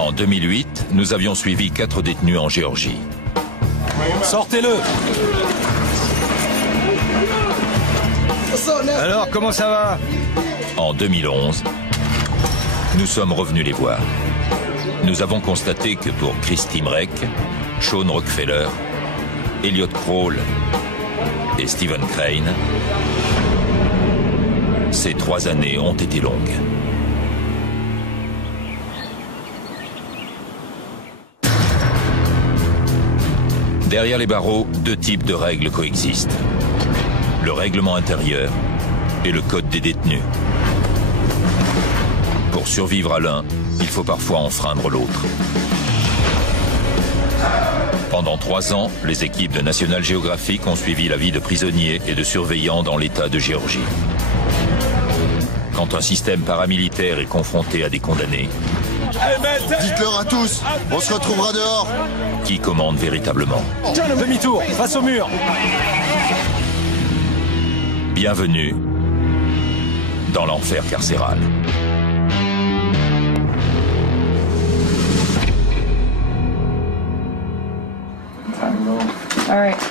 En 2008, nous avions suivi 4 détenus en Géorgie. Sortez-le! Alors, comment ça va? En 2011, nous sommes revenus les voir. Nous avons constaté que pour Chris Timrek, Sean Rockefeller, Elliot Kroll et Stephen Crane, ces 3 années ont été longues. Derrière les barreaux, 2 types de règles coexistent. Le règlement intérieur et le code des détenus. Pour survivre à l'un, il faut parfois enfreindre l'autre. Pendant 3 ans, les équipes de National Geographic ont suivi la vie de prisonniers et de surveillants dans l'État de Géorgie. Quand un système paramilitaire est confronté à des condamnés, dites-leur à tous, on se retrouvera dehors. Qui commande véritablement? Demi-tour, face au mur. Bienvenue dans l'enfer carcéral.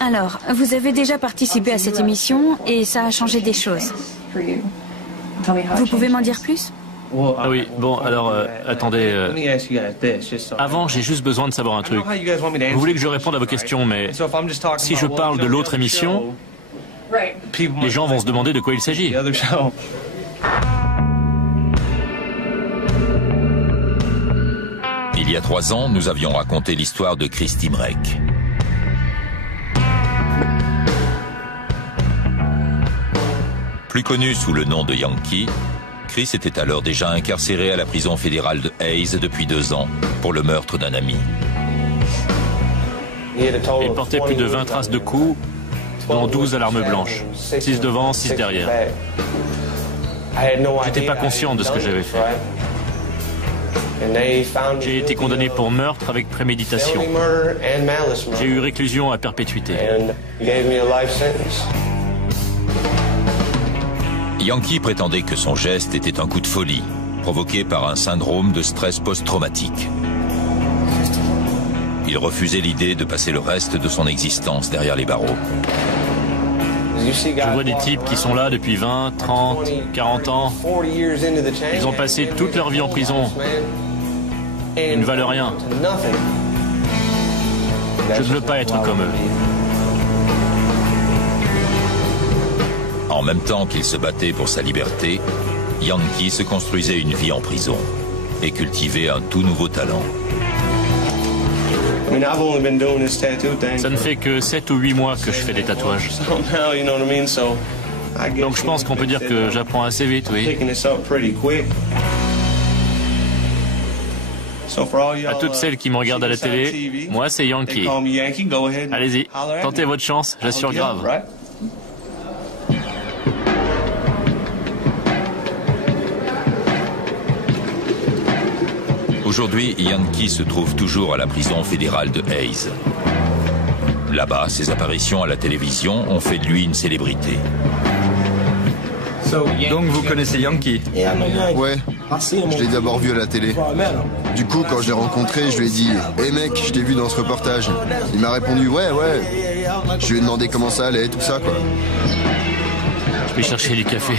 Alors, vous avez déjà participé à cette émission et ça a changé des choses. Vous pouvez m'en dire plus? Ah oui, bon, alors, attendez. Avant, j'ai juste besoin de savoir un truc. Vous voulez que je réponde à vos questions, mais si je parle de l'autre émission, les gens vont se demander de quoi il s'agit. Il y a 3 ans, nous avions raconté l'histoire de Chris Timrek. Plus connu sous le nom de Yankee, Chris était alors déjà incarcéré à la prison fédérale de Hayes depuis 2 ans pour le meurtre d'un ami. Il portait plus de 20 traces de coups, dont 12 à l'arme blanche, 6 devant, 6 derrière. J'étais pas conscient de ce que j'avais fait. J'ai été condamné pour meurtre avec préméditation. J'ai eu réclusion à perpétuité. Yankee prétendait que son geste était un coup de folie, provoqué par un syndrome de stress post-traumatique. Il refusait l'idée de passer le reste de son existence derrière les barreaux. Je vois des types qui sont là depuis 20, 30, 40 ans. Ils ont passé toute leur vie en prison. Ils ne valent rien. Je ne veux pas être comme eux. En même temps qu'il se battait pour sa liberté, Yankee se construisait une vie en prison et cultivait un tout nouveau talent. Ça ne fait que 7 ou 8 mois que je fais des tatouages. Donc je pense qu'on peut dire que j'apprends assez vite, oui. À toutes celles qui me regardent à la télé, moi c'est Yankee. Allez-y, tentez votre chance, j'assure grave. Aujourd'hui, Yankee se trouve toujours à la prison fédérale de Hayes. Là-bas, ses apparitions à la télévision ont fait de lui une célébrité. Donc vous connaissez Yankee? Ouais, je l'ai d'abord vu à la télé. Du coup, quand je l'ai rencontré, je lui ai dit « Hey mec, je t'ai vu dans ce reportage ». Il m'a répondu « Ouais, ouais ». Je lui ai demandé comment ça allait, tout ça quoi. Je vais chercher du café.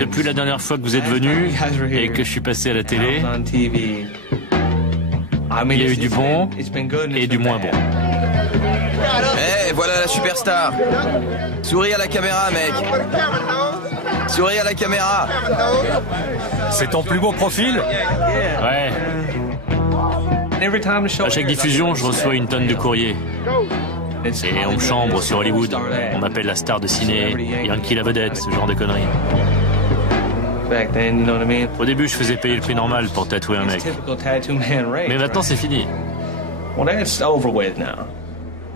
Depuis la dernière fois que vous êtes venu et que je suis passé à la télé, il y a eu du bon et du moins bon. Eh, voilà la superstar. Souris à la caméra, mec. Souris à la caméra. C'est ton plus beau profil? Ouais. À chaque diffusion, je reçois une tonne de courriers. Et on me chambre sur Hollywood. On m'appelle la star de ciné, Yankee la vedette, ce genre de conneries. Au début, je faisais payer le prix normal pour tatouer un mec. Mais maintenant, c'est fini.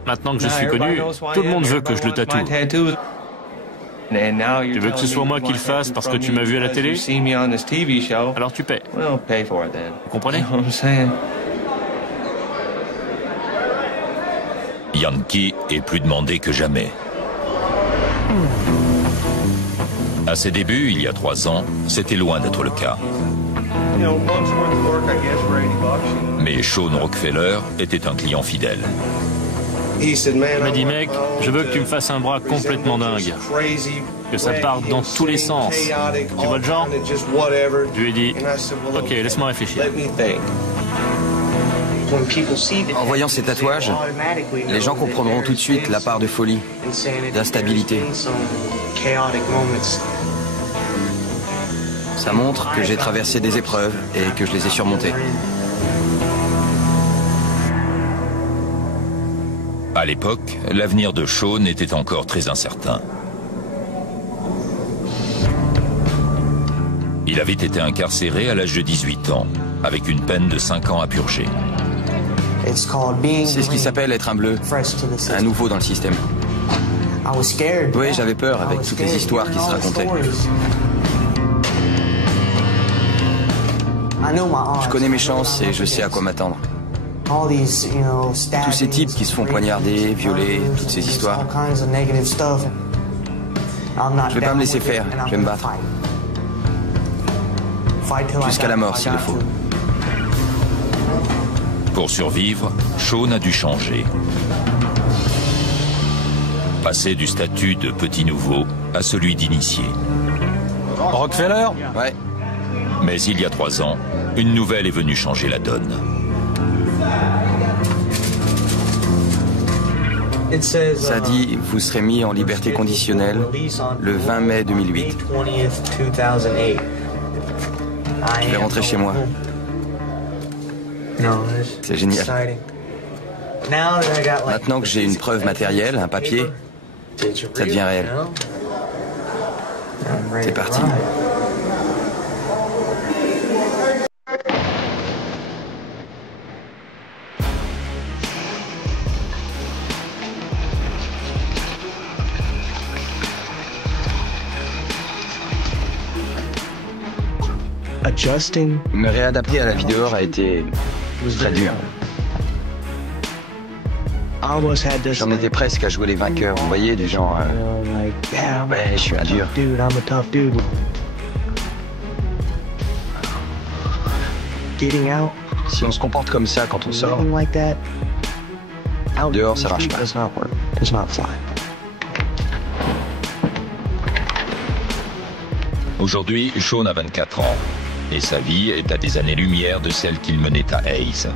Maintenant que je suis connu, tout le monde veut que je le tatoue. Tu veux que ce soit moi qui le fasse parce que tu m'as vu à la télé? Alors tu paies. Vous comprenez? Yankee est plus demandé que jamais. À ses débuts, il y a 3 ans, c'était loin d'être le cas. Mais Shawn Rockefeller était un client fidèle. Il m'a dit, mec, je veux que tu me fasses un bras complètement dingue. Que ça parte dans tous les sens. Tu vois le genre? Je lui ai dit, ok, laisse-moi réfléchir. En voyant ces tatouages, les gens comprendront tout de suite la part de folie, d'instabilité. Ça montre que j'ai traversé des épreuves et que je les ai surmontées. À l'époque, l'avenir de Shawn était encore très incertain. Il avait été incarcéré à l'âge de 18 ans, avec une peine de 5 ans à purger. C'est ce qui s'appelle être un bleu, un nouveau dans le système. Oui, j'avais peur avec toutes les histoires qui se racontaient. Je connais mes chances et je sais à quoi m'attendre. Tous ces types qui se font poignarder, violer, toutes ces histoires. Je vais pas me laisser faire, je vais me battre. Jusqu'à la mort s'il le faut. Pour survivre, Shawn a dû changer. Passer du statut de petit nouveau à celui d'initié. Rockefeller? Ouais. Mais il y a 3 ans, une nouvelle est venue changer la donne. Ça dit, vous serez mis en liberté conditionnelle le 20 mai 2008. Je vais rentrer chez moi. C'est génial. Maintenant que j'ai une preuve matérielle, un papier, ça devient réel. C'est parti. Me réadapter à la vie dehors a été très dur. J'en étais presque à jouer les vainqueurs, vous voyez, des gens... ouais, je suis un dur. Si on se comporte comme ça quand on sort, dehors ça marche pas. Aujourd'hui, Shawn a 24 ans et sa vie est à des années-lumière de celle qu'il menait à Hayes.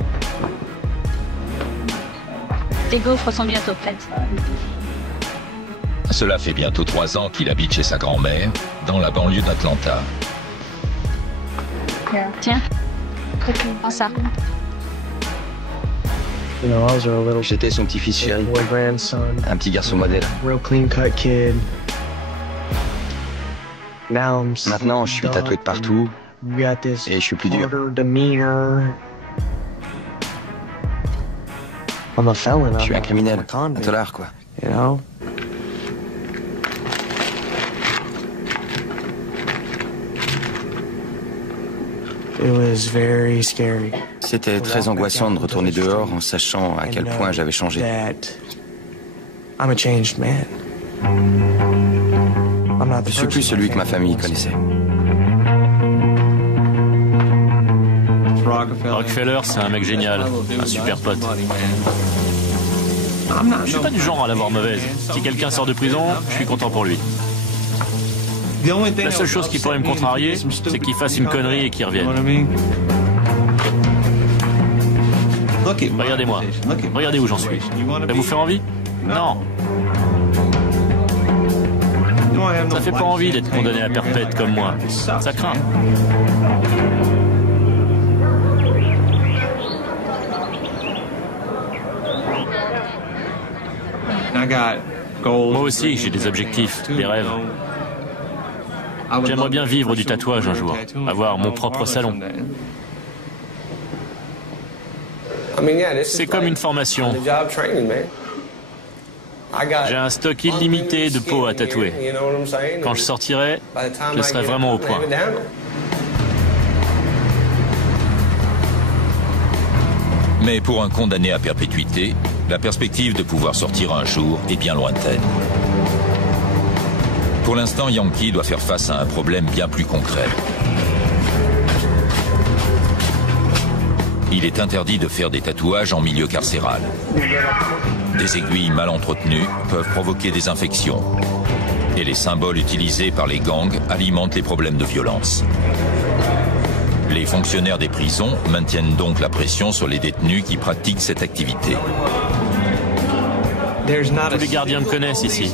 Les gaufres sont bientôt prêtes. Cela fait bientôt 3 ans qu'il habite chez sa grand-mère, dans la banlieue d'Atlanta. Tiens, prends ça. J'étais son petit-fils chéri, un petit garçon modèle. Maintenant, je suis tatoué de partout et je suis plus dur. Je suis un criminel, un tolard, quoi. C'était très angoissant de retourner dehors en sachant à quel point j'avais changé. Je suis plus celui que ma famille connaissait. Rockefeller, c'est un mec génial, un super pote. Je suis pas du genre à l'avoir mauvaise. Si quelqu'un sort de prison, je suis content pour lui. La seule chose qui pourrait me contrarier, c'est qu'il fasse une connerie et qu'il revienne. Regardez-moi. Regardez où j'en suis. Ça vous fait envie? Non. Ça fait pas envie d'être condamné à perpète comme moi. Ça craint. Moi aussi, j'ai des objectifs, des rêves. J'aimerais bien vivre du tatouage un jour, avoir mon propre salon. C'est comme une formation. J'ai un stock illimité de peau à tatouer. Quand je sortirai, je serai vraiment au point. Mais pour un condamné à perpétuité, la perspective de pouvoir sortir un jour est bien lointaine. Pour l'instant, Yankee doit faire face à un problème bien plus concret. Il est interdit de faire des tatouages en milieu carcéral. Des aiguilles mal entretenues peuvent provoquer des infections. Et les symboles utilisés par les gangs alimentent les problèmes de violence. Les fonctionnaires des prisons maintiennent donc la pression sur les détenus qui pratiquent cette activité. Tous les gardiens me connaissent ici.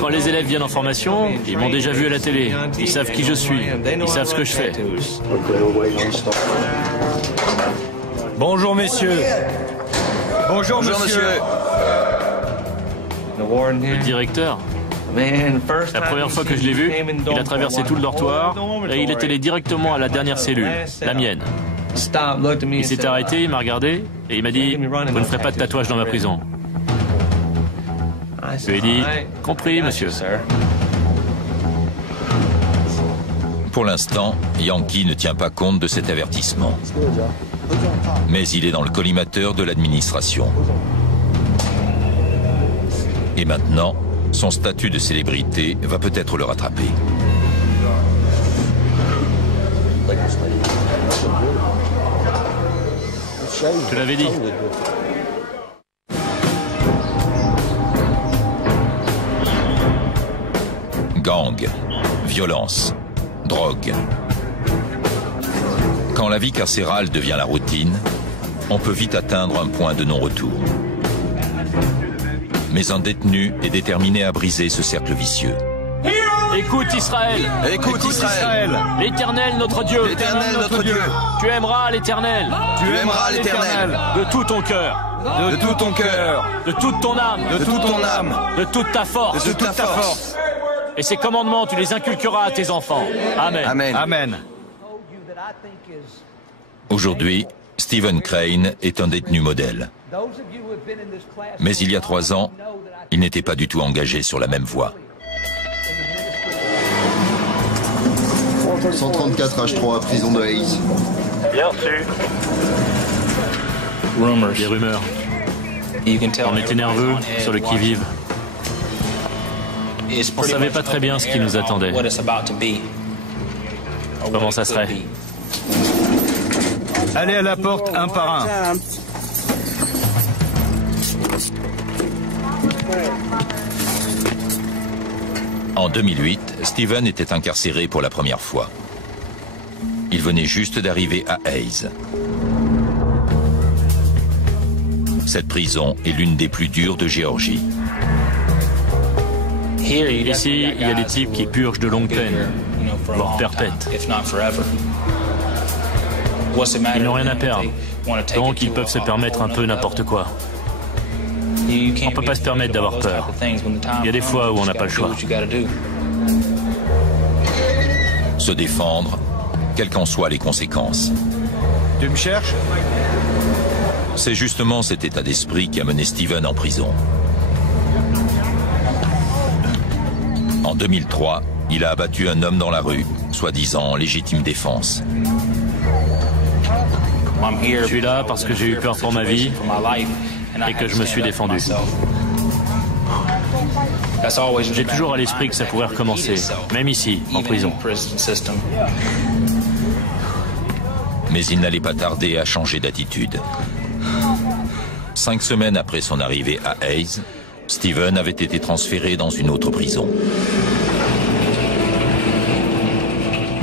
Quand les élèves viennent en formation, ils m'ont déjà vu à la télé. Ils savent qui je suis. Ils savent ce que je fais. Bonjour, messieurs. Bonjour, monsieur. Le directeur, la première fois que je l'ai vu, il a traversé tout le dortoir et il est allé directement à la dernière cellule, la mienne. Il s'est arrêté, il m'a regardé et il m'a dit « Vous ne ferez pas de tatouage dans ma prison ». Je lui ai dit « Compris, monsieur ». Pour l'instant, Yankee ne tient pas compte de cet avertissement. Mais il est dans le collimateur de l'administration. Et maintenant, son statut de célébrité va peut-être le rattraper. Je l'avais dit. Gang, violence, drogue. Quand la vie carcérale devient la routine, on peut vite atteindre un point de non-retour. Mais un détenu est déterminé à briser ce cercle vicieux. Écoute Israël. Écoute Israël. L'Éternel notre Dieu. L'Éternel notre Dieu. Tu aimeras l'Éternel. Tu aimeras l'Éternel. De tout ton cœur. De tout ton cœur. De toute ton âme. De toute ton âme. De toute ta force. De toute ta force. Et ces commandements, tu les inculqueras à tes enfants. Amen. Amen. Amen. Aujourd'hui, Stephen Crane est un détenu modèle. Mais il y a 3 ans, il n'était pas du tout engagé sur la même voie. 134 H3, prison de Hayes. Bien reçu. Des rumeurs. On était nerveux, sur le qui-vive. On ne savait pas très bien ce qui nous attendait. Comment ça serait? Allez à la porte un par un. En 2008, Stephen était incarcéré pour la première fois. Il venait juste d'arriver à Hayes. Cette prison est l'une des plus dures de Géorgie. Ici, il y a des types qui purgent de longues peines, voire perpètes. Ils n'ont rien à perdre, donc ils peuvent se permettre un peu n'importe quoi. On ne peut pas se permettre d'avoir peur. Il y a des fois où on n'a pas le choix. Se défendre, quelles qu'en soient les conséquences. Tu me cherches? C'est justement cet état d'esprit qui a mené Stephen en prison. En 2003, il a abattu un homme dans la rue, soi-disant en légitime défense. Je suis là parce que j'ai eu peur pour ma vie et que je me suis défendu. J'ai toujours à l'esprit que ça pourrait recommencer, même ici, en prison. Mais il n'allait pas tarder à changer d'attitude. 5 semaines après son arrivée à Hayes, Stephen avait été transféré dans une autre prison.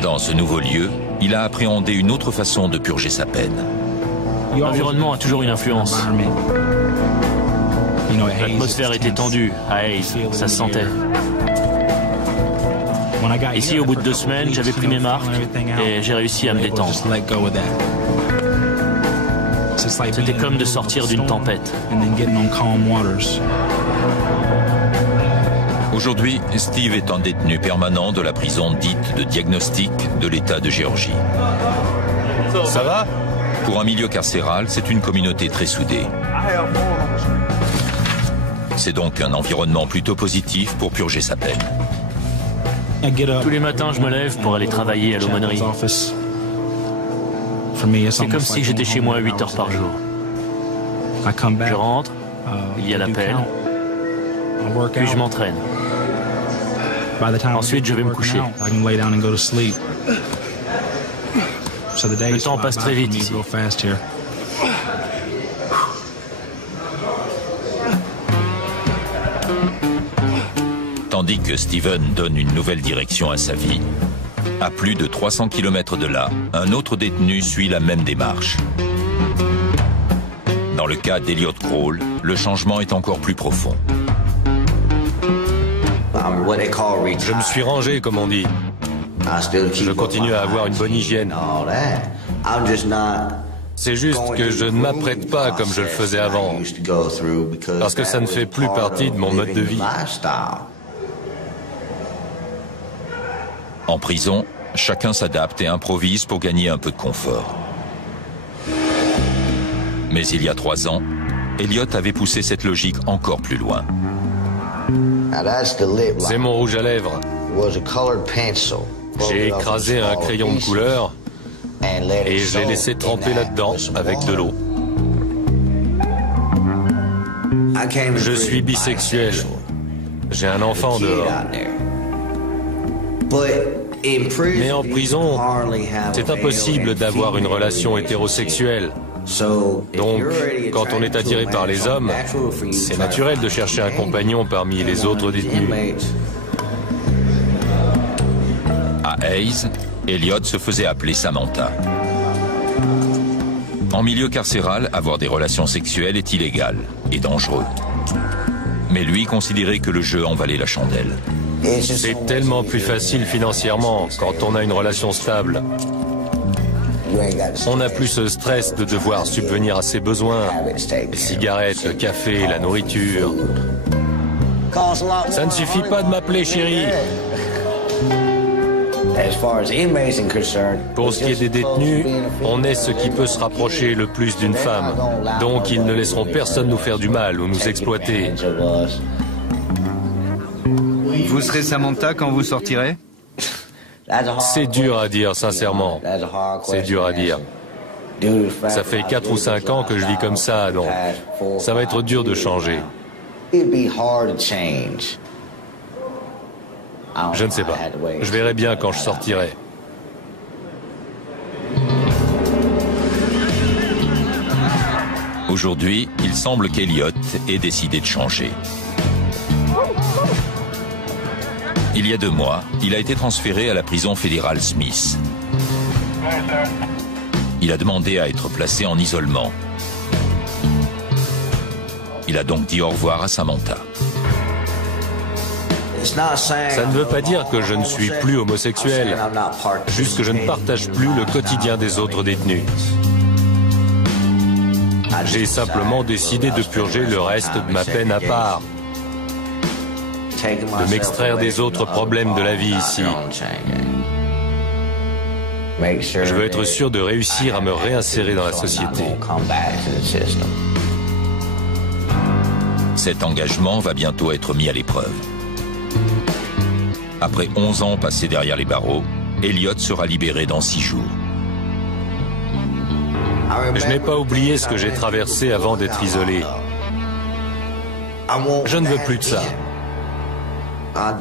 Dans ce nouveau lieu, il a appréhendé une autre façon de purger sa peine. L'environnement a toujours une influence. L'atmosphère était tendue à Hayes, ça se sentait. Ici, au bout de 2 semaines, j'avais pris mes marques et j'ai réussi à me détendre. C'était comme de sortir d'une tempête. Aujourd'hui, Steve est un détenu permanent de la prison dite de diagnostic de l'État de Géorgie. Ça va? Pour un milieu carcéral, c'est une communauté très soudée. C'est donc un environnement plutôt positif pour purger sa peine. Tous les matins, je me lève pour aller travailler à l'aumônerie. C'est comme si j'étais chez moi 8 heures par jour. Je rentre, il y a l'appel, puis je m'entraîne. Ensuite, je vais me coucher. Le temps passe très vite ici. Tandis que Steven donne une nouvelle direction à sa vie, à plus de 300 km de là, un autre détenu suit la même démarche. Dans le cas d'Elliot Krol, le changement est encore plus profond. Je me suis rangé, comme on dit. Je continue à avoir une bonne hygiène. C'est juste que je ne m'apprête pas comme je le faisais avant, parce que ça ne fait plus partie de mon mode de vie. En prison, chacun s'adapte et improvise pour gagner un peu de confort. Mais il y a 3 ans, Elliot avait poussé cette logique encore plus loin. C'est mon rouge à lèvres. J'ai écrasé un crayon de couleur et je l'ai laissé tremper là-dedans avec de l'eau. Je suis bisexuel. J'ai un enfant dehors. Mais en prison, c'est impossible d'avoir une relation hétérosexuelle. Donc, quand on est attiré par les hommes, c'est naturel de chercher un compagnon parmi les autres détenus. À Hayes, Elliot se faisait appeler Samantha. En milieu carcéral, avoir des relations sexuelles est illégal et dangereux. Mais lui considérait que le jeu en valait la chandelle. C'est tellement plus facile financièrement quand on a une relation stable. On n'a plus ce stress de devoir subvenir à ses besoins. Les cigarettes, le café, la nourriture. Ça ne suffit pas de m'appeler chérie. Pour ce qui est des détenus, on est ce qui peut se rapprocher le plus d'une femme. Donc ils ne laisseront personne nous faire du mal ou nous exploiter. Vous serez Samantha quand vous sortirez? C'est dur à dire, sincèrement. C'est dur à dire. Ça fait 4 ou 5 ans que je vis comme ça, donc ça va être dur de changer. Je ne sais pas. Je verrai bien quand je sortirai. Aujourd'hui, il semble qu'Elliot ait décidé de changer. Il y a 2 mois, il a été transféré à la prison fédérale Smith. Il a demandé à être placé en isolement. Il a donc dit au revoir à Samantha. Ça ne veut pas dire que je ne suis plus homosexuel, juste que je ne partage plus le quotidien des autres détenus. J'ai simplement décidé de purger le reste de ma peine à part, de m'extraire des autres problèmes de la vie ici. Je veux être sûr de réussir à me réinsérer dans la société. Cet engagement va bientôt être mis à l'épreuve. Après 11 ans passés derrière les barreaux, Elliot sera libéré dans 6 jours. Je n'ai pas oublié ce que j'ai traversé avant d'être isolé. Je ne veux plus de ça.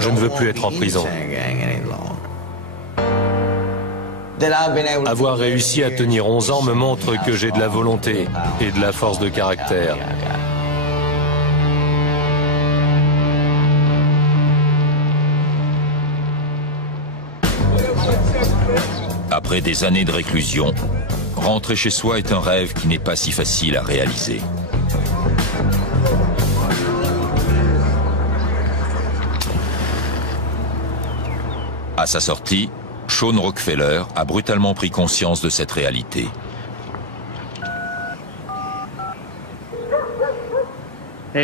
Je ne veux plus être en prison. Avoir réussi à tenir 11 ans me montre que j'ai de la volonté et de la force de caractère. Après des années de réclusion, rentrer chez soi est un rêve qui n'est pas si facile à réaliser. À sa sortie, Sean Rockefeller a brutalement pris conscience de cette réalité.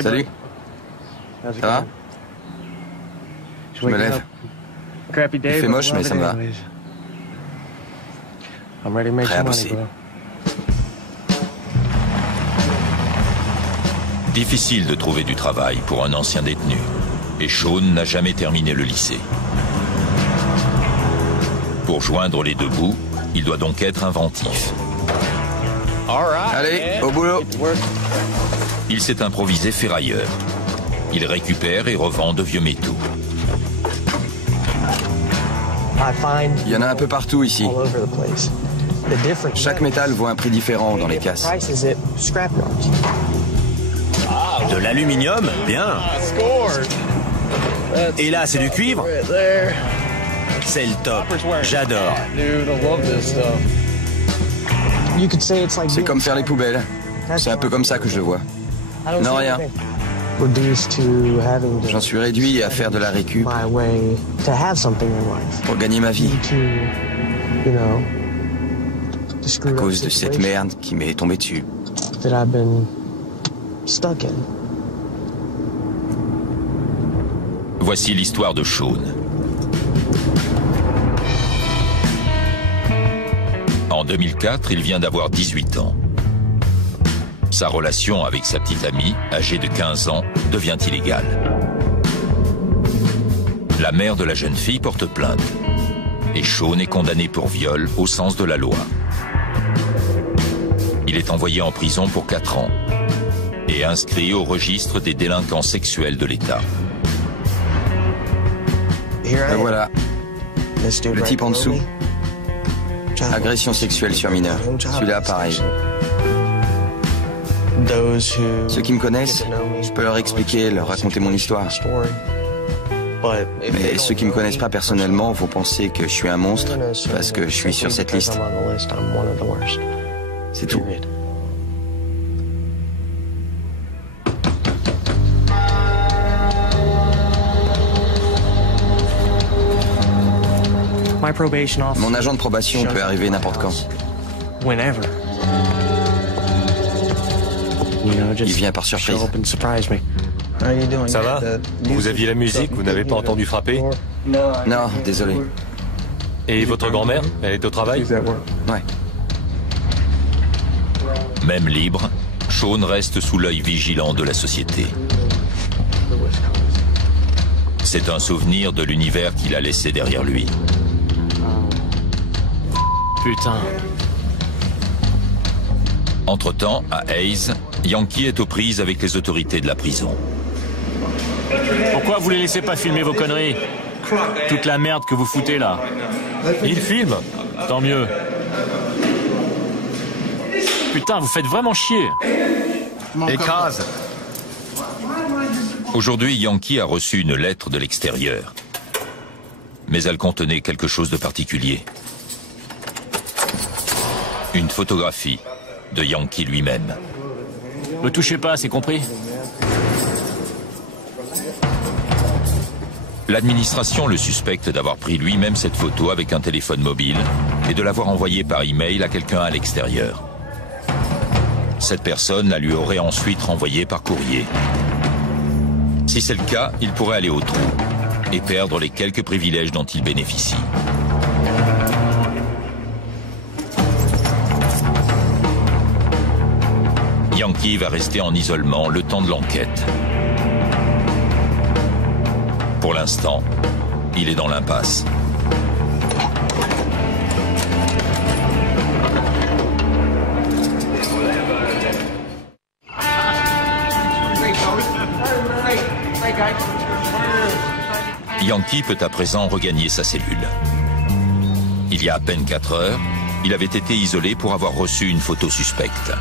Salut. Ça va? Je me lève. Il fait moche, mais ça me va. Prêt à bosser. Difficile de trouver du travail pour un ancien détenu. Et Sean n'a jamais terminé le lycée. Pour joindre les 2 bouts, il doit donc être inventif. Allez, au boulot. Il s'est improvisé ferrailleur. Il récupère et revend de vieux métaux. Il y en a un peu partout ici. Chaque métal vaut un prix différent dans les casses. De l'aluminium? Bien. Et là, c'est du cuivre. C'est le top. J'adore. C'est comme faire les poubelles. C'est un peu comme ça que je le vois. Non, rien. J'en suis réduit à faire de la récup pour gagner ma vie. À cause de cette merde qui m'est tombée dessus. Voici l'histoire de Sean. En 2004, il vient d'avoir 18 ans. Sa relation avec sa petite amie, âgée de 15 ans, devient illégale. La mère de la jeune fille porte plainte. Et Sean est condamné pour viol au sens de la loi. Il est envoyé en prison pour 4 ans et inscrit au registre des délinquants sexuels de l'État. Ben voilà, le type en dessous. Agression sexuelle sur mineur. Celui-là, pareil. Ceux qui me connaissent, je peux leur expliquer, leur raconter mon histoire. Mais ceux qui me connaissent pas personnellement vont penser que je suis un monstre parce que je suis sur cette liste. C'est tout. Mon agent de probation peut arriver n'importe quand. Il vient par surprise. Ça va? Vous aviez la musique, vous n'avez pas entendu frapper? Non, désolé. Et votre grand-mère, elle est au travail? Ouais. Même libre, Sean reste sous l'œil vigilant de la société. C'est un souvenir de l'univers qu'il a laissé derrière lui. Putain. Entre-temps, à Hayes, Yankee est aux prises avec les autorités de la prison. Pourquoi vous les laissez pas filmer vos conneries? Toute la merde que vous foutez là. Il filme. Tant mieux. Putain, vous faites vraiment chier. Écrase. Aujourd'hui, Yankee a reçu une lettre de l'extérieur. Mais elle contenait quelque chose de particulier. Une photographie de Yankee lui-même. Me touchez pas, c'est compris? L'administration le suspecte d'avoir pris lui-même cette photo avec un téléphone mobile et de l'avoir envoyée par email à quelqu'un à l'extérieur. Cette personne la lui aurait ensuite renvoyée par courrier. Si c'est le cas, il pourrait aller au trou et perdre les quelques privilèges dont il bénéficie. Yankee va rester en isolement le temps de l'enquête. Pour l'instant, il est dans l'impasse. Yankee peut à présent regagner sa cellule. Il y a à peine 4 heures, il avait été isolé pour avoir reçu une photo suspecte.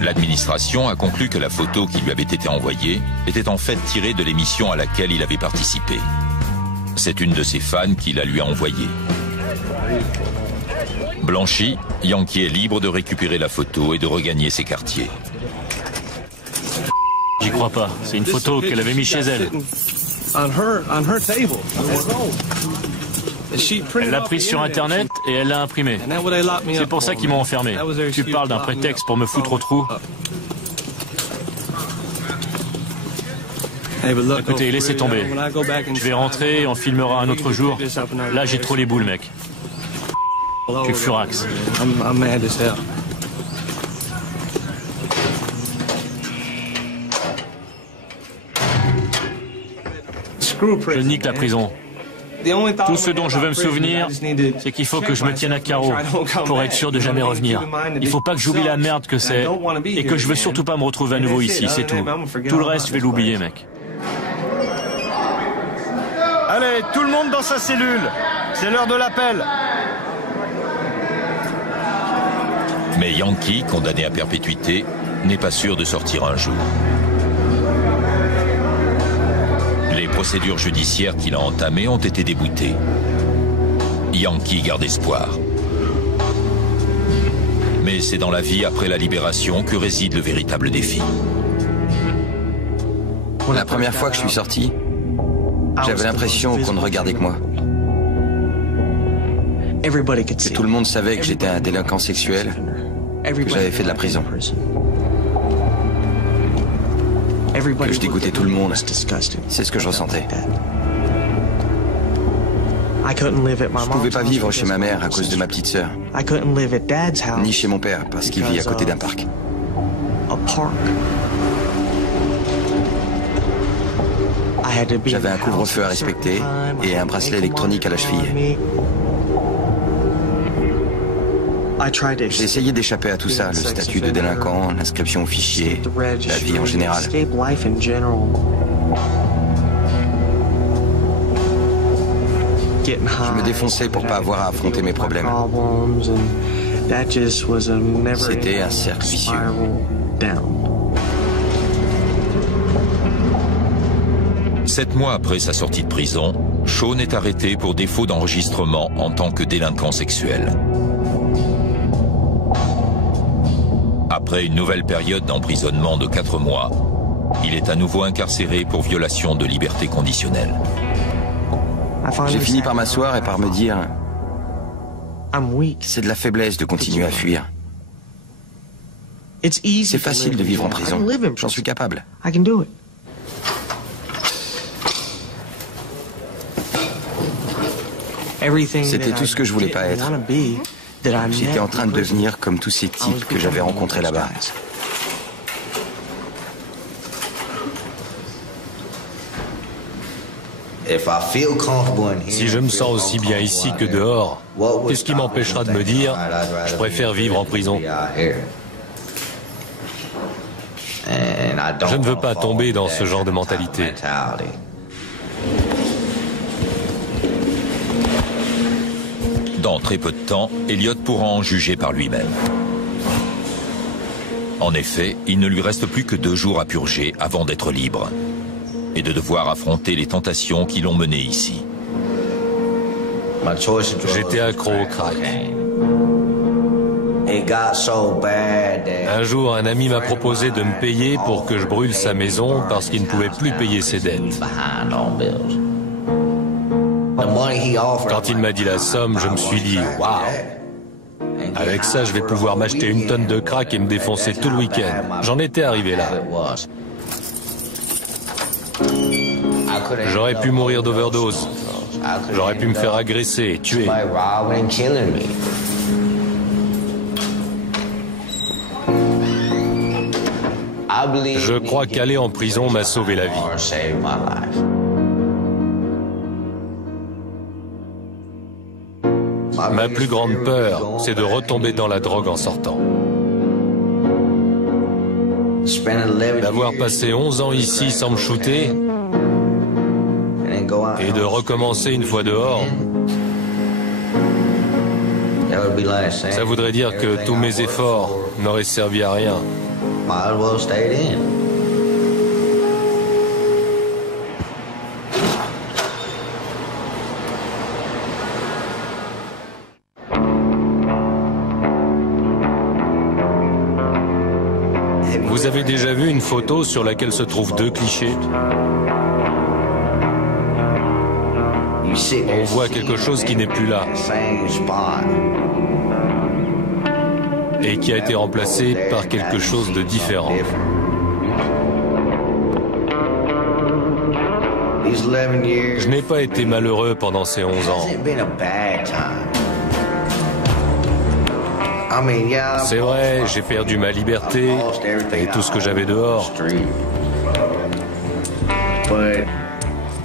L'administration a conclu que la photo qui lui avait été envoyée était en fait tirée de l'émission à laquelle il avait participé. C'est une de ses fans qui la lui a envoyée. Blanchi, Yankee est libre de récupérer la photo et de regagner ses quartiers. J'y crois pas. C'est une photo qu'elle avait mise chez elle. Elle l'a prise sur Internet et elle l'a imprimée. C'est pour ça qu'ils m'ont enfermé. Tu parles d'un prétexte pour me foutre au trou? Écoutez, laissez tomber. Je vais rentrer et on filmera un autre jour. Là, j'ai trop les boules, mec. Je suis furax. Je nique la prison. Tout ce dont je veux me souvenir, c'est qu'il faut que je me tienne à carreau pour être sûr de jamais revenir. Il faut pas que j'oublie la merde que c'est et que je veux surtout pas me retrouver à nouveau ici, c'est tout. Tout le reste, je vais l'oublier, mec. Allez, tout le monde dans sa cellule. C'est l'heure de l'appel. Mais Yankee, condamné à perpétuité, n'est pas sûr de sortir un jour. procédures judiciaires qu'il a entamées ont été déboutées. Yankee garde espoir. Mais c'est dans la vie après la libération que réside le véritable défi. La première fois que je suis sorti, j'avais l'impression qu'on ne regardait que moi. Que tout le monde savait que j'étais un délinquant sexuel, que j'avais fait de la prison. Que je dégoûtais tout le monde. C'est ce que je ressentais. Je pouvais pas vivre chez ma mère à cause de ma petite sœur, ni chez mon père parce qu'il vit à côté d'un parc. J'avais un couvre-feu à respecter et un bracelet électronique à la cheville. J'ai essayé d'échapper à tout ça, le statut de délinquant, l'inscription au fichier, la vie en général. Je me défonçais pour pas avoir à affronter mes problèmes. C'était un cercle vicieux. 7 mois après sa sortie de prison, Shaun est arrêté pour défaut d'enregistrement en tant que délinquant sexuel. Après une nouvelle période d'emprisonnement de 4 mois, il est à nouveau incarcéré pour violation de liberté conditionnelle. J'ai fini par m'asseoir et par me dire « C'est de la faiblesse de continuer à fuir. C'est facile de vivre en prison. J'en suis capable. » C'était tout ce que je voulais pas être. J'étais en train de devenir comme tous ces types que j'avais rencontrés là-bas. Si je me sens aussi bien ici que dehors, qu'est-ce qui m'empêchera de me dire « je préfère vivre en prison ». Je ne veux pas tomber dans ce genre de mentalité. Dans très peu de temps, Elliot pourra en juger par lui-même. En effet, il ne lui reste plus que 2 jours à purger avant d'être libre et de devoir affronter les tentations qui l'ont mené ici. J'étais accro au crack. Un jour, un ami m'a proposé de me payer pour que je brûle sa maison parce qu'il ne pouvait plus payer ses dettes. Quand il m'a dit la somme, je me suis dit « Waouh ! Avec ça, je vais pouvoir m'acheter une tonne de crack et me défoncer tout le week-end. » J'en étais arrivé là. J'aurais pu mourir d'overdose. J'aurais pu me faire agresser et tuer. Je crois qu'aller en prison m'a sauvé la vie. Ma plus grande peur, c'est de retomber dans la drogue en sortant. D'avoir passé 11 ans ici sans me shooter et de recommencer une fois dehors, ça voudrait dire que tous mes efforts n'auraient servi à rien. Vous avez déjà vu une photo sur laquelle se trouvent 2 clichés? On voit quelque chose qui n'est plus là et qui a été remplacé par quelque chose de différent. Je n'ai pas été malheureux pendant ces 11 ans. C'est vrai, j'ai perdu ma liberté et tout ce que j'avais dehors.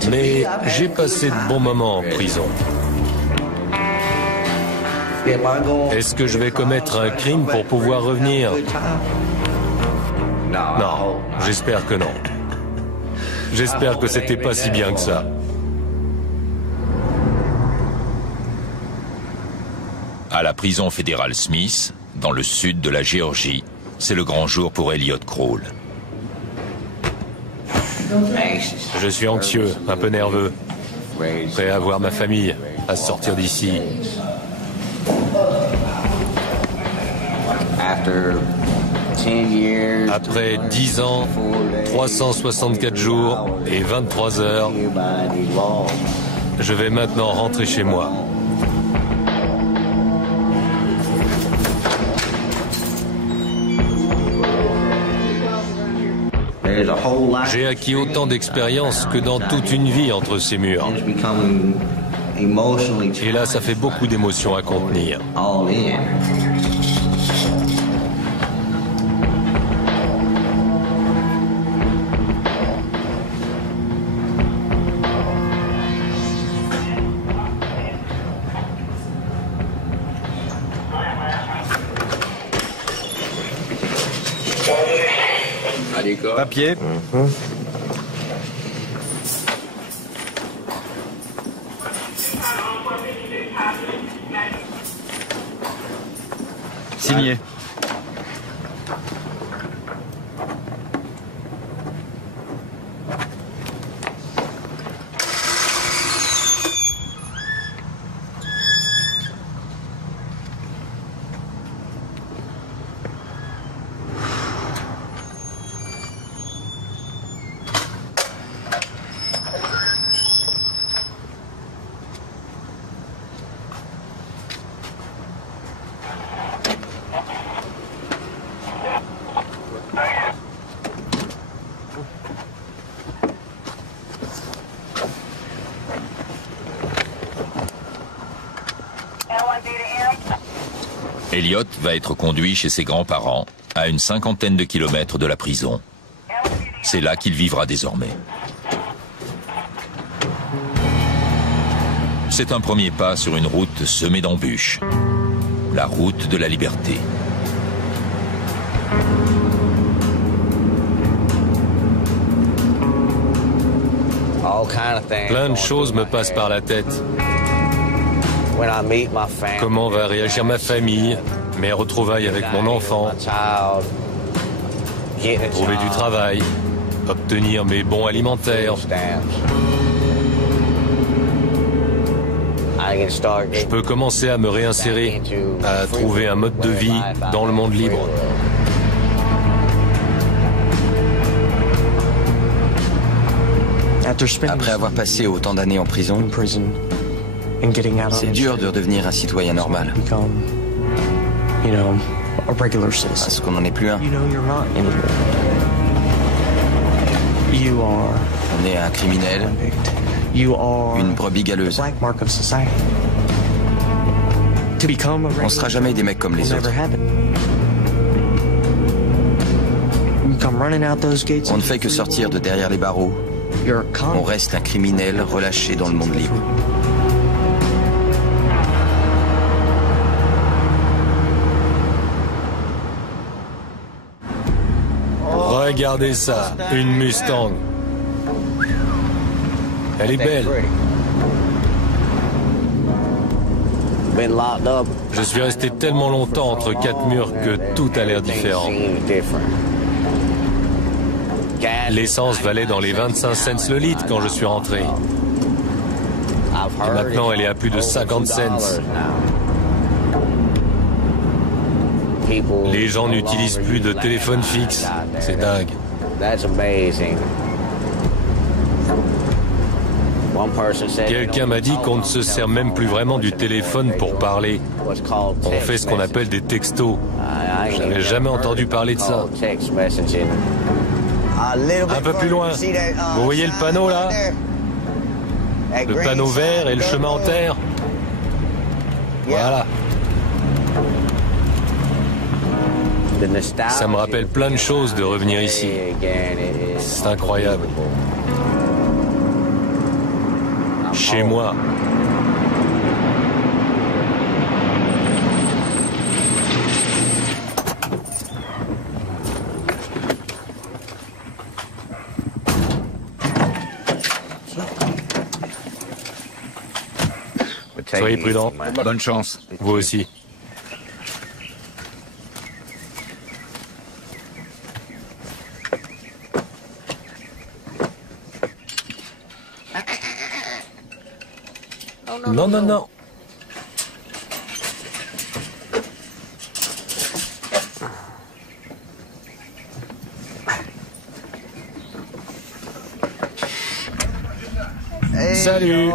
Mais j'ai passé de bons moments en prison. Est-ce que je vais commettre un crime pour pouvoir revenir? Non, j'espère que non. J'espère que c'était pas si bien que ça. À la prison fédérale Smith, dans le sud de la Géorgie, c'est le grand jour pour Elliot Kroll. Je suis anxieux, un peu nerveux, prêt à voir ma famille, à sortir d'ici. Après 10 ans, 364 jours et 23 heures, je vais maintenant rentrer chez moi. J'ai acquis autant d'expérience que dans toute une vie entre ces murs. Et là, ça fait beaucoup d'émotions à contenir. Papier. Signé. Elliot va être conduit chez ses grands-parents, à une 50aine de kilomètres de la prison. C'est là qu'il vivra désormais. C'est un premier pas sur une route semée d'embûches. La route de la liberté. Plein de choses me passent par la tête. Comment va réagir ma famille, mes retrouvailles avec mon enfant, trouver du travail, obtenir mes bons alimentaires. Je peux commencer à me réinsérer, à trouver un mode de vie dans le monde libre. Après avoir passé autant d'années en prison, c'est dur de redevenir un citoyen normal. Parce qu'on n'en est plus un. On est un criminel, une brebis galeuse. On ne sera jamais des mecs comme les autres. On ne fait que sortir de derrière les barreaux. On reste un criminel relâché dans le monde libre. Regardez ça, une Mustang. Elle est belle. Je suis resté tellement longtemps entre quatre murs que tout a l'air différent. L'essence valait dans les 25 cents le litre quand je suis rentré. Et maintenant, elle est à plus de 50 cents. Les gens n'utilisent plus de téléphone fixe. C'est dingue. Quelqu'un m'a dit qu'on ne se sert même plus vraiment du téléphone pour parler. On fait ce qu'on appelle des textos. Je n'avais jamais entendu parler de ça. Un peu plus loin. Vous voyez le panneau là? Le panneau vert et le chemin en terre? Voilà. Ça me rappelle plein de choses de revenir ici. C'est incroyable. Chez moi. Soyez prudents. Bonne chance. Vous aussi. Non, non, non. Salut.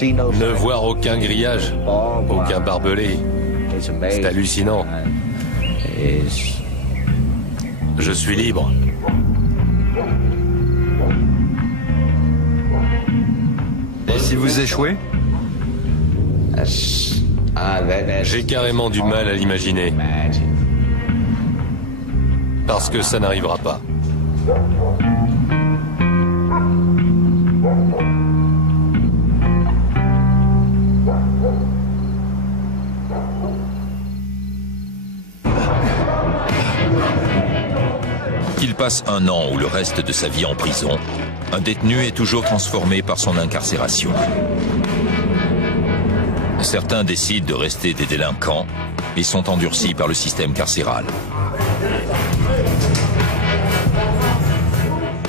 Ne voir aucun grillage, aucun barbelé. C'est hallucinant. Je suis libre. Et si vous échouez? J'ai carrément du mal à l'imaginer. Parce que ça n'arrivera pas. Qu'il passe un an ou le reste de sa vie en prison, un détenu est toujours transformé par son incarcération. Certains décident de rester des délinquants et sont endurcis par le système carcéral.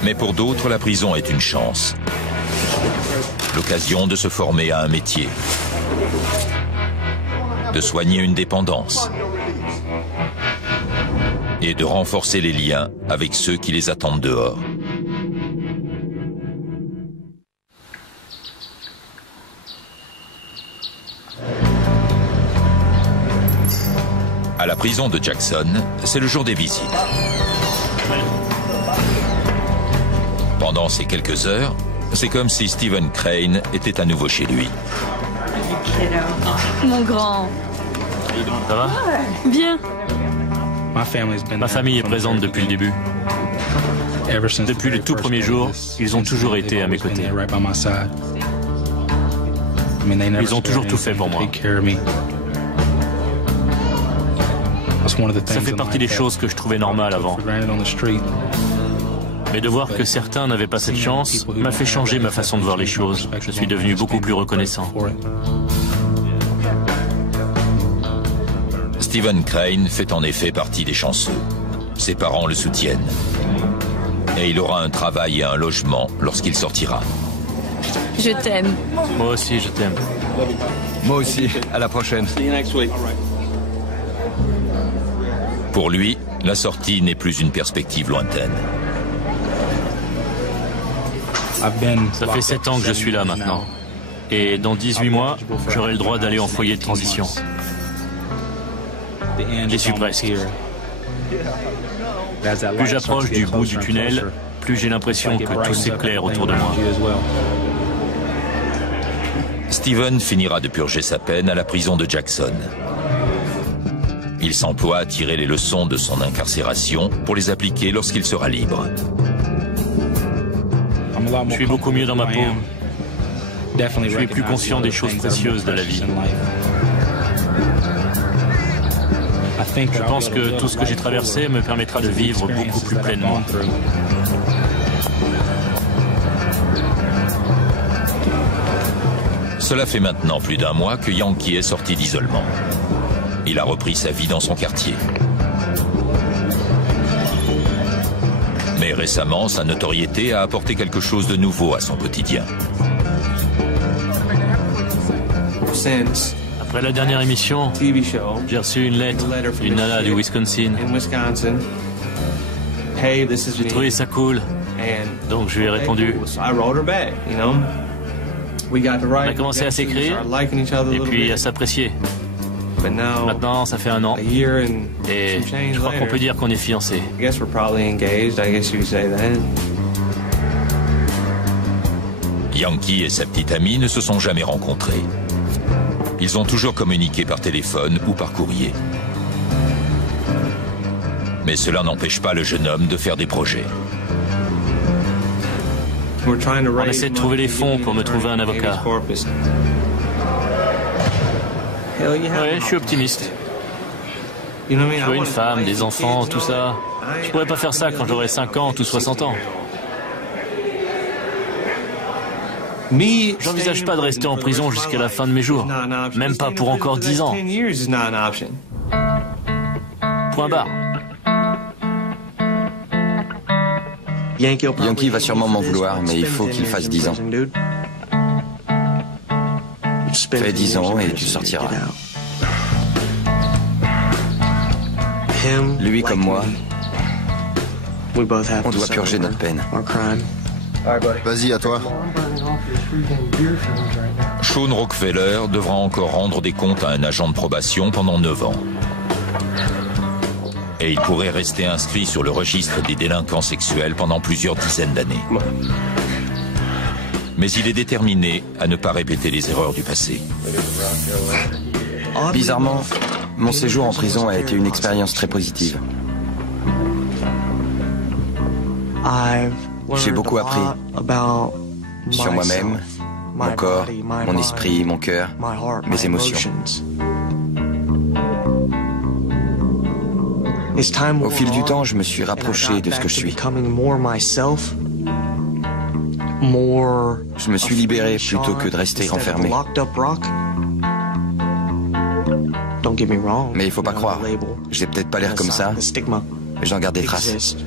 Mais pour d'autres, la prison est une chance. L'occasion de se former à un métier, de soigner une dépendance et de renforcer les liens avec ceux qui les attendent dehors. À la prison de Jackson, c'est le jour des visites. Pendant ces quelques heures, c'est comme si Stephen Crane était à nouveau chez lui. Mon grand. Ça va? Bien. Ma famille est présente depuis le début. Depuis le tout premier jour, ils ont toujours été à mes côtés. Ils ont toujours tout fait pour moi. Ça fait partie des choses que je trouvais normales avant. Mais de voir que certains n'avaient pas cette chance m'a fait changer ma façon de voir les choses. Je suis devenu beaucoup plus reconnaissant. Stephen Crane fait en effet partie des chanceux. Ses parents le soutiennent. Et il aura un travail et un logement lorsqu'il sortira. Je t'aime. Moi aussi, je t'aime. Moi aussi. À la prochaine. Pour lui, la sortie n'est plus une perspective lointaine. Ça fait 7 ans que je suis là maintenant. Et dans 18 mois, j'aurai le droit d'aller en foyer de transition. J'y suis presque. Plus j'approche du bout du tunnel, plus j'ai l'impression que tout s'éclaire autour de moi. Stephen finira de purger sa peine à la prison de Jackson. Il s'emploie à tirer les leçons de son incarcération pour les appliquer lorsqu'il sera libre. Je suis beaucoup mieux dans ma peau. Je suis plus conscient des choses précieuses de la vie. Je pense que tout ce que j'ai traversé me permettra de vivre beaucoup plus pleinement. Cela fait maintenant plus d'un mois que Yankee est sorti d'isolement. Il a repris sa vie dans son quartier. Mais récemment, sa notoriété a apporté quelque chose de nouveau à son quotidien. Après la dernière émission, j'ai reçu une lettre d'une nana du Wisconsin. J'ai trouvé ça cool, donc je lui ai répondu. On a commencé à s'écrire et puis à s'apprécier. Maintenant, ça fait 1 an et je crois qu'on peut dire qu'on est fiancés. Yankee et sa petite amie ne se sont jamais rencontrés. Ils ont toujours communiqué par téléphone ou par courrier. Mais cela n'empêche pas le jeune homme de faire des projets. On essaie de trouver les fonds pour me trouver un avocat. Ouais, je suis optimiste. Je veux une femme, des enfants, tout ça. Je pourrais pas faire ça quand j'aurai 50 ou 60 ans. J'envisage pas de rester en prison jusqu'à la fin de mes jours. Même pas pour encore 10 ans. Point barre. Yankee va sûrement m'en vouloir, mais il faut qu'il fasse 10 ans. Fais 10 ans et tu sortiras. Lui comme moi, on doit purger notre peine. Vas-y, à toi. Sean Rockefeller devra encore rendre des comptes à un agent de probation pendant 9 ans. Et il pourrait rester inscrit sur le registre des délinquants sexuels pendant plusieurs dizaines d'années. Mais il est déterminé à ne pas répéter les erreurs du passé. Bizarrement, mon séjour en prison a été une expérience très positive. J'ai beaucoup appris sur moi-même, mon corps, mon esprit, mon cœur, mes émotions. Au fil du temps, je me suis rapproché de ce que je suis. Je me suis libéré plutôt que de rester enfermé. Mais il faut pas croire, j'ai peut-être pas l'air comme ça, mais j'en garde des traces.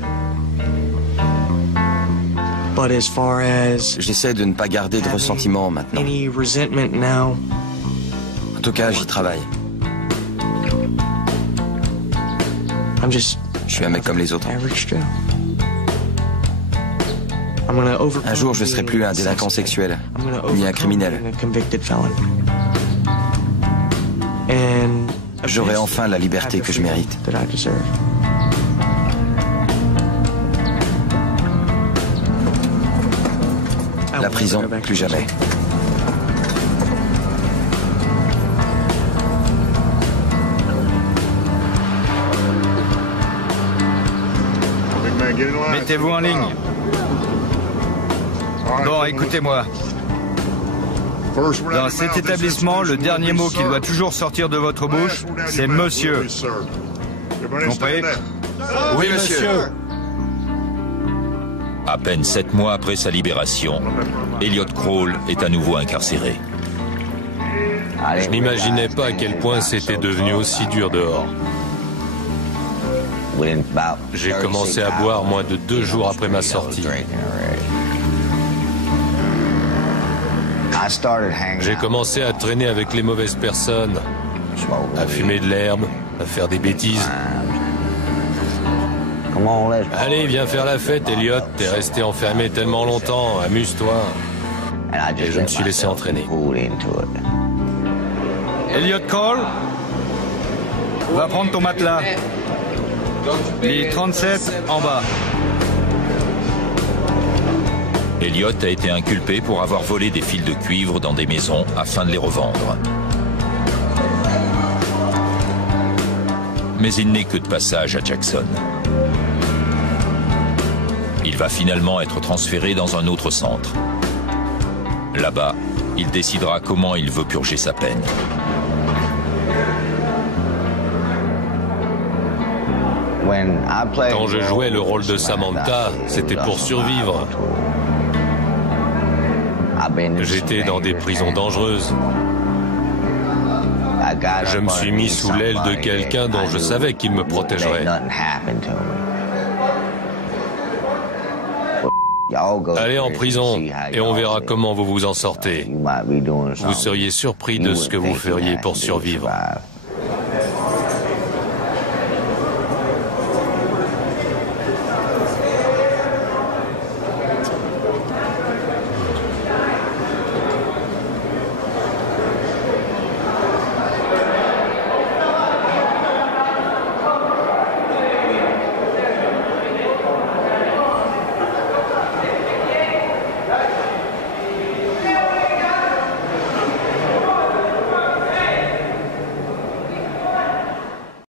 J'essaie de ne pas garder de ressentiment maintenant. En tout cas, j'y travaille. Je suis un mec comme les autres. Un jour, je serai plus un délinquant sexuel, ni un criminel. J'aurai enfin la liberté que je mérite. La prison, plus jamais. Mettez-vous en ligne. Bon, écoutez-moi. Dans cet établissement, le dernier mot qui doit toujours sortir de votre bouche, c'est monsieur. Compris? Oui, monsieur. À peine 7 mois après sa libération, Elliot Kroll est à nouveau incarcéré. Je n'imaginais pas à quel point c'était devenu aussi dur dehors. J'ai commencé à boire moins de 2 jours après ma sortie. J'ai commencé à traîner avec les mauvaises personnes, à fumer de l'herbe, à faire des bêtises. Allez, viens faire la fête, Elliot. T'es resté enfermé tellement longtemps. Amuse-toi. Et je me suis laissé entraîner. Elliot Kroll, va prendre ton matelas. Les 37 en bas. Elliot a été inculpé pour avoir volé des fils de cuivre dans des maisons afin de les revendre. Mais il n'est que de passage à Jackson. Il va finalement être transféré dans un autre centre. Là-bas, il décidera comment il veut purger sa peine. Quand je jouais le rôle de Samantha, c'était pour survivre. J'étais dans des prisons dangereuses. Je me suis mis sous l'aile de quelqu'un dont je savais qu'il me protégerait. Allez en prison et on verra comment vous vous en sortez. Vous seriez surpris de ce que vous feriez pour survivre.